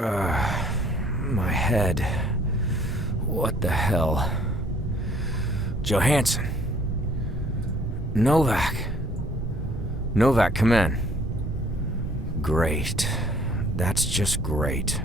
My head. What the hell? Johansson. Novak. Novak, come in. Great. That's just great.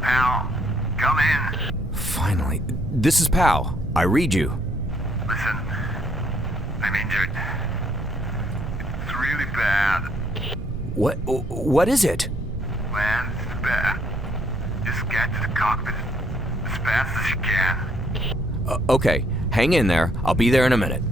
Powell, come in. Finally. This is Powell. I read you. Listen, I'm injured. It's really bad. What is it? Man, it's bad. Just get to the cockpit as fast as you can. Okay, hang in there. I'll be there in a minute.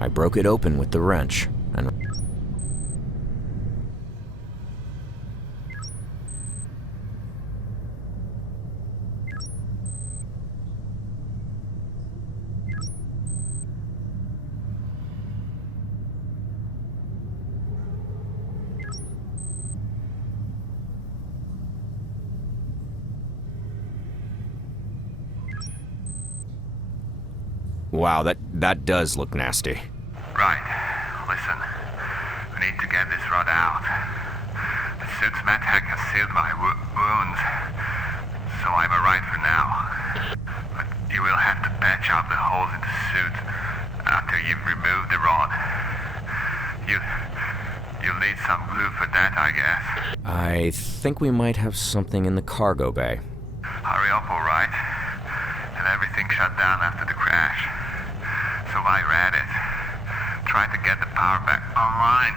I broke it open with the wrench, and... Wow, that does look nasty. Right. Listen, we need to get this rod out. The suit's medtech has sealed my wounds, so I'm alright for now. But you will have to patch up the holes in the suit after you've removed the rod. You'll need some glue for that, I guess. I think we might have something in the cargo bay. Hurry up, alright? And everything shut down after the crash. So I read it. Try to get the power back online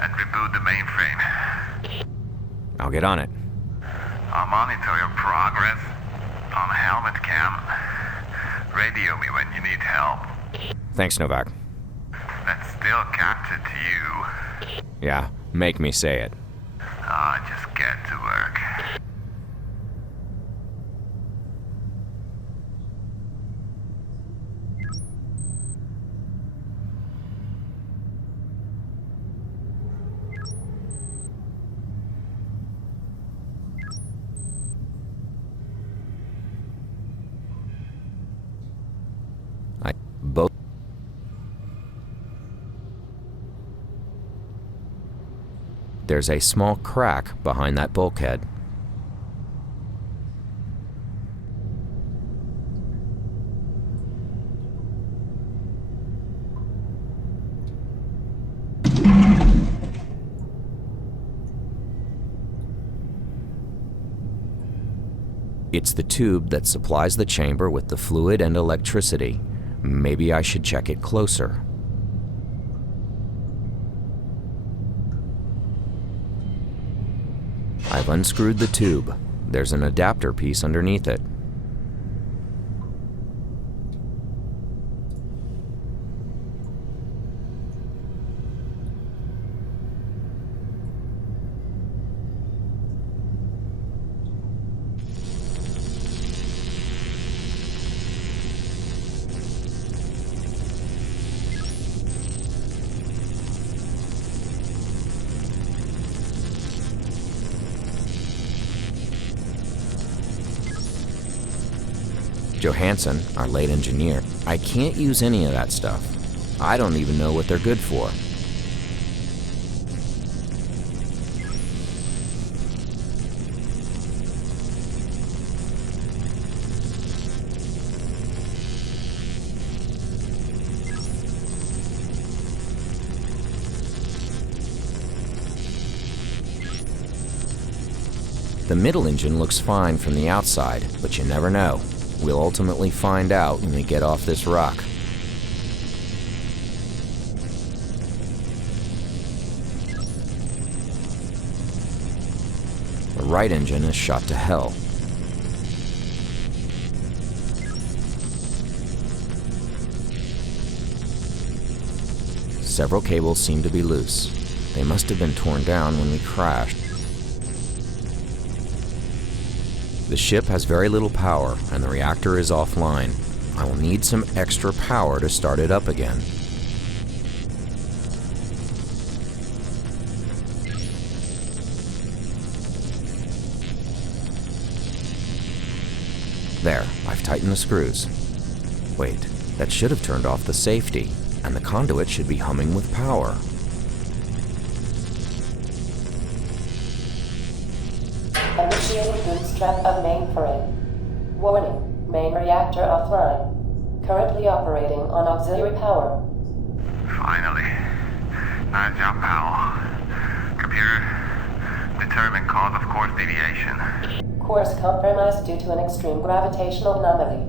and reboot the mainframe. I'll get on it. I'll monitor your progress on a helmet cam. Radio me when you need help. Thanks, Novak. That's still captured to you. Yeah, make me say it. Just get to work. There's a small crack behind that bulkhead. It's the tube that supplies the chamber with the fluid and electricity. Maybe I should check it closer. I've unscrewed the tube. There's an adapter piece underneath it. Johansson, our late engineer, I can't use any of that stuff. I don't even know what they're good for. middle engine looks fine from the outside, but you never know. We'll ultimately find out when we get off this rock. The right engine is shot to hell. Several cables seem to be loose. They must have been torn down when we crashed. The ship has very little power, and the reactor is offline. I will need some extra power to start it up again. There, I've tightened the screws. Wait, that should have turned off the safety, and the conduit should be humming with power. Initiating bootstrap of mainframe. Warning, main reactor offline. Currently operating on auxiliary power. Finally. Nice job, Powell. Computer, determine cause of course deviation. Course compromised due to an extreme gravitational anomaly.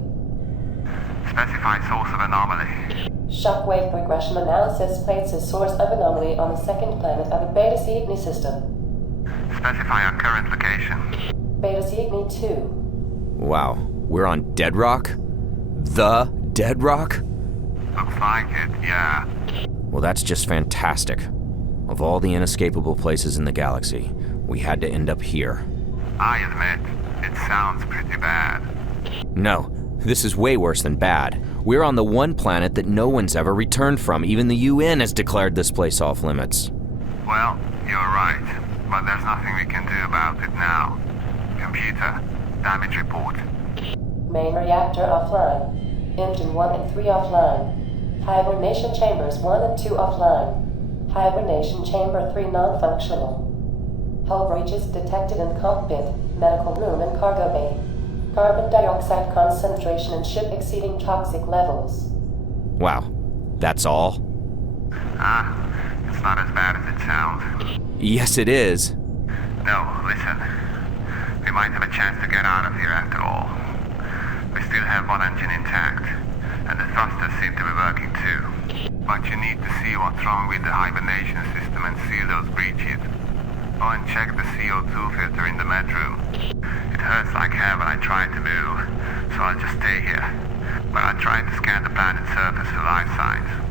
Specify source of anomaly. Shockwave regression analysis places source of anomaly on the second planet of a Beta Cygni system. Specify our current location. Beta Cygni 2. Wow, we're on Deadrock? The Deadrock? Looks like it, yeah. Well, that's just fantastic. Of all the inescapable places in the galaxy, we had to end up here. I admit, it sounds pretty bad. No, this is way worse than bad. We're on the one planet that no one's ever returned from. Even the UN has declared this place off limits. Well, you're right, but there's nothing we can do about it now. Computer, damage report. Main reactor offline. Engine 1 and 3 offline. Hibernation chambers 1 and 2 offline. Hibernation chamber 3 non-functional. Hull breaches detected in cockpit, medical room and cargo bay. Carbon dioxide concentration in ship exceeding toxic levels. Wow, that's all? It's not as bad as it sounds. Yes, it is. No, listen. We might have a chance to get out of here after all. We still have one engine intact, and the thrusters seem to be working too. But you need to see what's wrong with the hibernation system and seal those breaches. Oh, and check the CO2 filter in the med room. It hurts like hell when I try to move, so I'll just stay here. But I'll try to scan the planet's surface for life signs.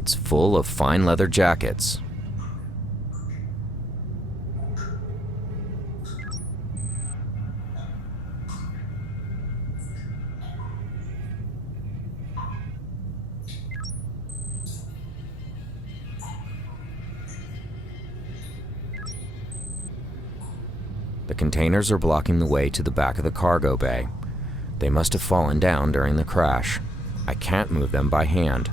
It's full of fine leather jackets. The containers are blocking the way to the back of the cargo bay. They must have fallen down during the crash. I can't move them by hand.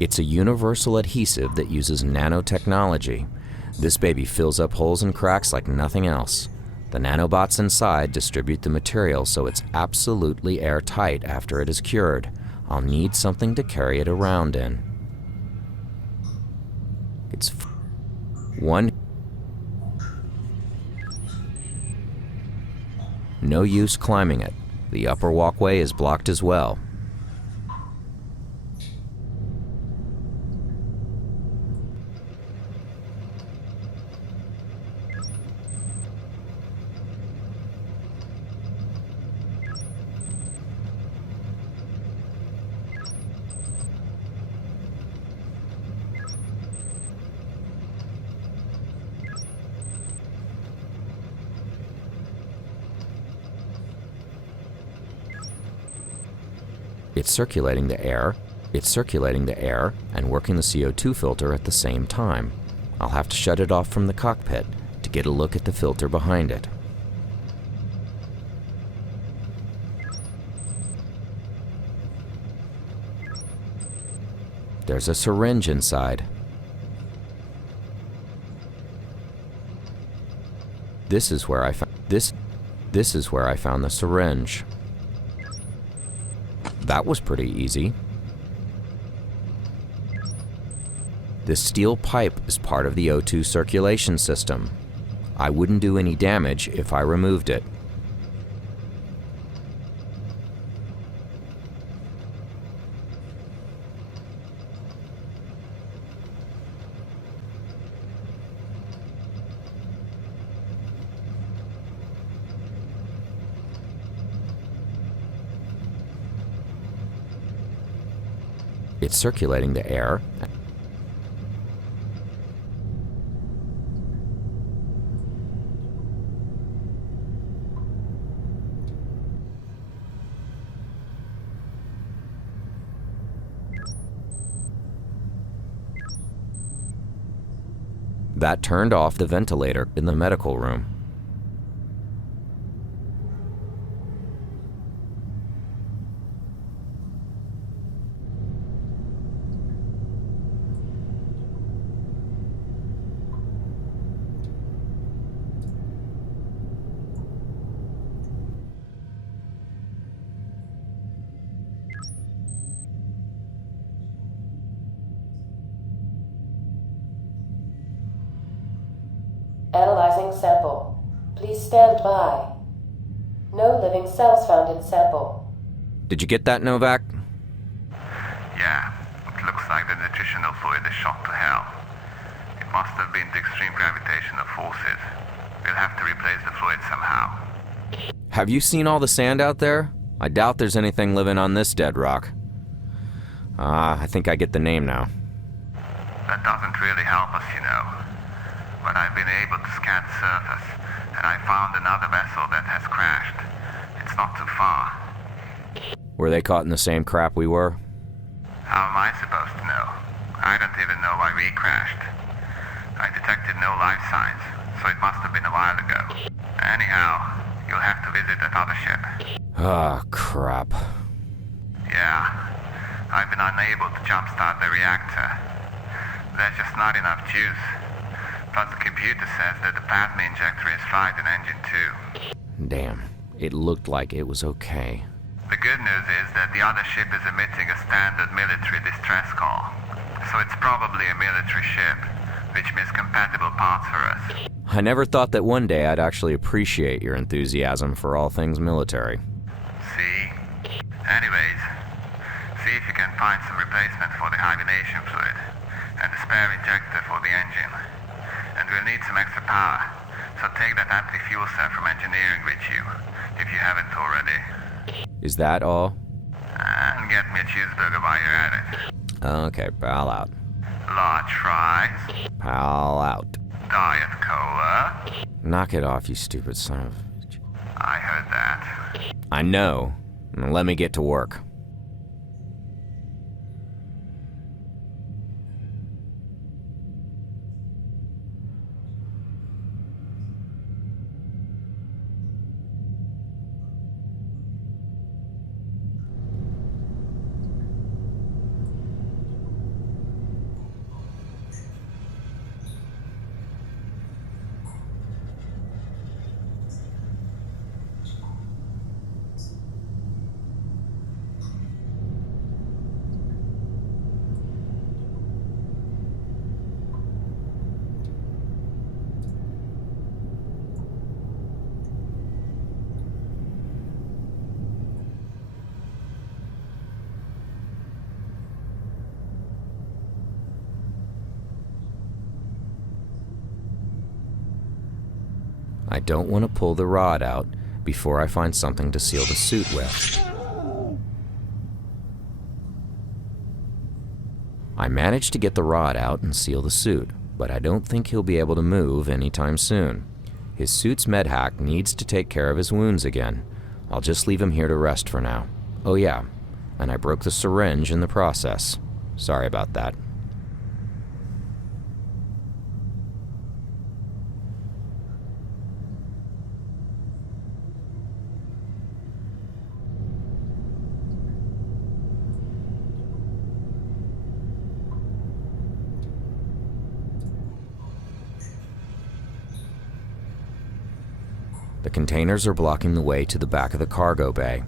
It's a universal adhesive that uses nanotechnology. This baby fills up holes and cracks like nothing else. The nanobots inside distribute the material so it's absolutely airtight after it is cured. I'll need something to carry it around in. It's one. No use climbing it. The upper walkway is blocked as well. It's circulating the air and working the CO2 filter at the same time. I'll have to shut it off from the cockpit to get a look at the filter behind it. There's a syringe inside. This is where I found this is where I found the syringe. That was pretty easy. This steel pipe is part of the O2 circulation system. I wouldn't do any damage if I removed it. It's circulating the air. That turned off the ventilator in the medical room. Analyzing sample. Please stand by. No living cells found in sample. Did you get that, Novak? Yeah, it looks like the nutritional fluid is shot to hell. It must have been the extreme gravitational forces. We'll have to replace the fluid somehow. Have you seen all the sand out there? I doubt there's anything living on this Deadrock. I think I get the name now. That doesn't really help us, you know. But I've been able to scan the surface, and I found another vessel that has crashed. It's not too far. Were they caught in the same crap we were? How am I supposed to know? I don't even know why we crashed. I detected no life signs, so it must have been a while ago. Anyhow, you'll have to visit that other ship. Ah, crap. Yeah, I've been unable to jumpstart the reactor. There's just not enough juice. Plus the computer says that the plasma injector is fried in engine 2. Damn, it looked like it was okay. The good news is that the other ship is emitting a standard military distress call. So it's probably a military ship, which means compatible parts for us. I never thought that one day I'd actually appreciate your enthusiasm for all things military. See? Anyways, see if you can find some replacement for the hibernation fluid and a spare injector for the engine. And we'll need some extra power, so take that anti-fuel cell from engineering with you, if you haven't already. Is that all? And get me a cheeseburger while you're at it. Okay, pal out. Large fries. Pal out. Diet Cola. Knock it off, you stupid son of a bitch. I heard that. I know. Now let me get to work. I don't want to pull the rod out before I find something to seal the suit with. I managed to get the rod out and seal the suit, but I don't think he'll be able to move anytime soon. His suit's medhack needs to take care of his wounds again. I'll just leave him here to rest for now. Oh yeah, and I broke the syringe in the process. Sorry about that. The containers are blocking the way to the back of the cargo bay.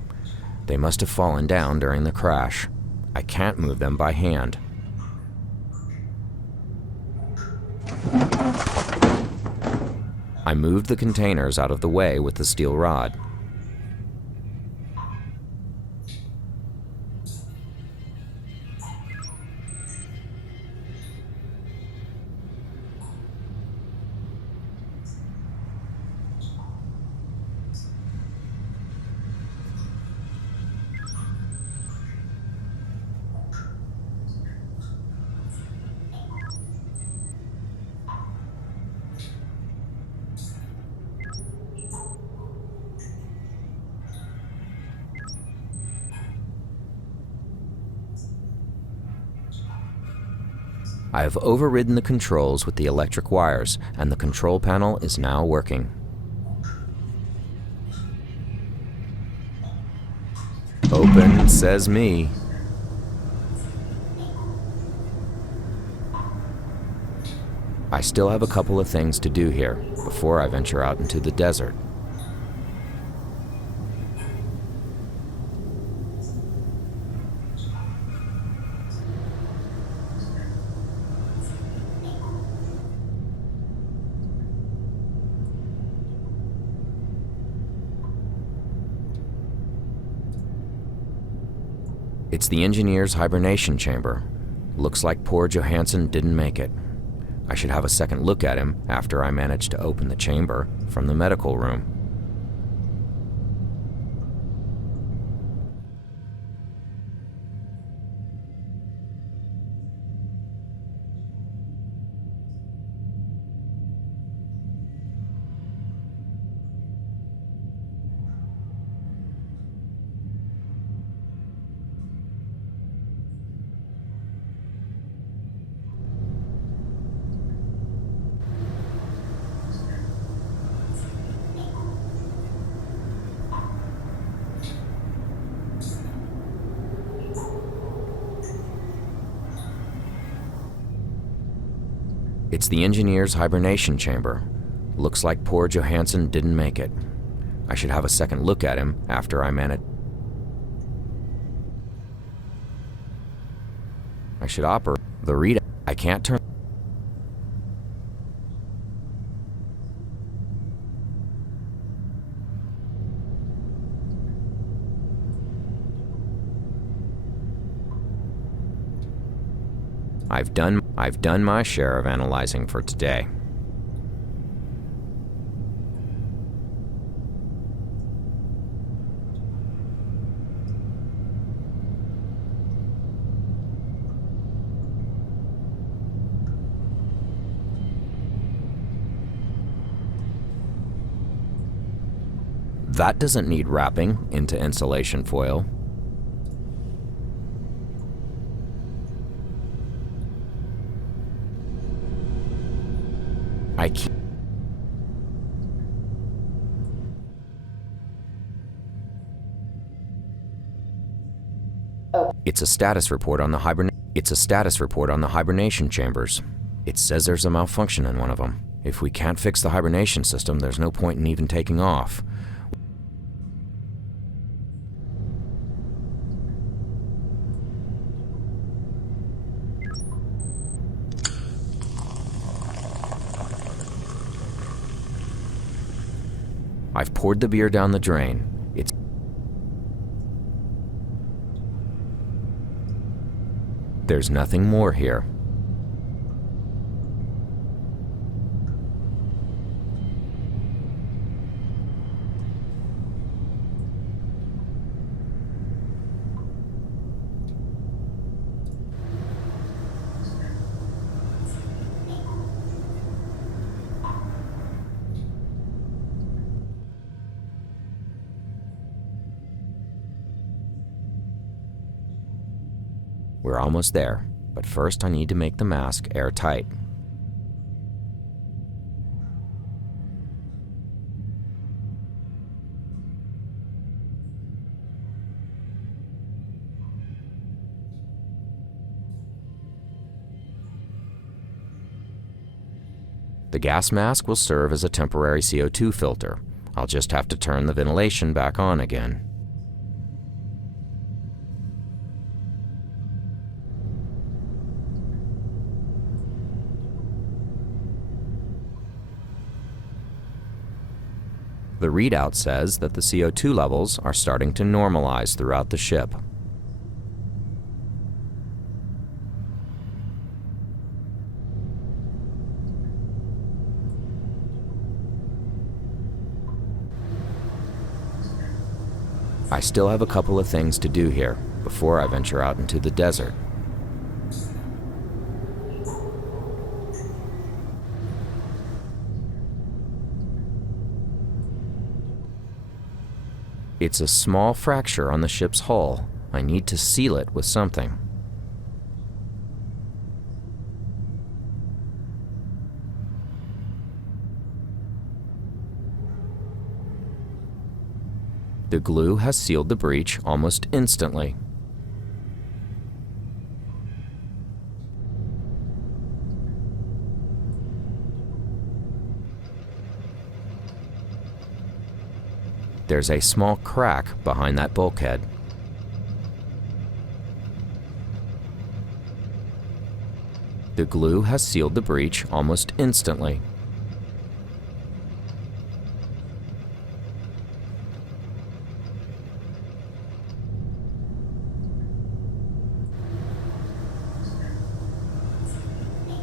They must have fallen down during the crash. I can't move them by hand. I moved the containers out of the way with the steel rod. I have overridden the controls with the electric wires, and the control panel is now working. Open, says me. I still have a couple of things to do here before I venture out into the desert. It's the engineer's hibernation chamber. Looks like poor Johansson didn't make it. I should have a second look at him after I manage to open the chamber from the medical room. It's the engineer's hibernation chamber. Looks like poor Johansson didn't make it. I should have a second look at him after I manage. I should operate the readout. I can't turn. I've done my share of analyzing for today. That doesn't need wrapping into insulation foil. I can't. It's a status report on the hibernation chambers. It says there's a malfunction in one of them. If we can't fix the hibernation system, there's no point in even taking off. I've poured the beer down the drain. There's nothing more here. We're almost there, but first I need to make the mask airtight. The gas mask will serve as a temporary CO2 filter. I'll just have to turn the ventilation back on again. The readout says that the CO2 levels are starting to normalize throughout the ship. I still have a couple of things to do here before I venture out into the desert. It's a small fracture on the ship's hull. I need to seal it with something. The glue has sealed the breach almost instantly. There's a small crack behind that bulkhead. The glue has sealed the breach almost instantly.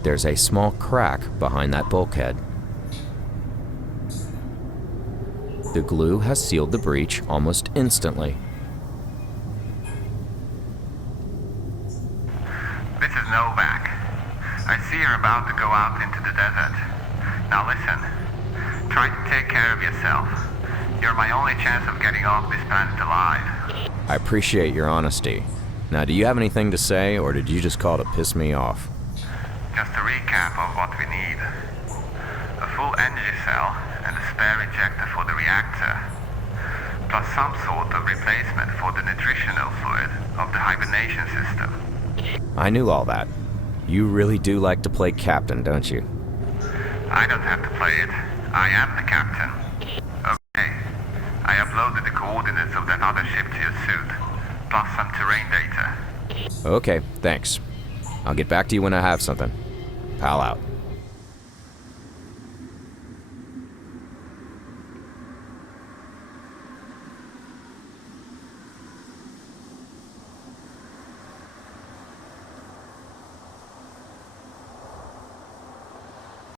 There's a small crack behind that bulkhead. The glue has sealed the breach almost instantly. This is Novak. I see you're about to go out into the desert. Now listen, try to take care of yourself. You're my only chance of getting off this planet alive. I appreciate your honesty. Now, do you have anything to say, or did you just call to piss me off? Just a recap of what we need. A full energy cell and a spare injector for the reactor, plus some sort of replacement for the nutritional fluid of the hibernation system. I knew all that. You really do like to play captain, don't you? I don't have to play it. I am the captain. Okay. I uploaded the coordinates of that other ship to your suit, plus some terrain data. Okay, thanks. I'll get back to you when I have something. Pal out.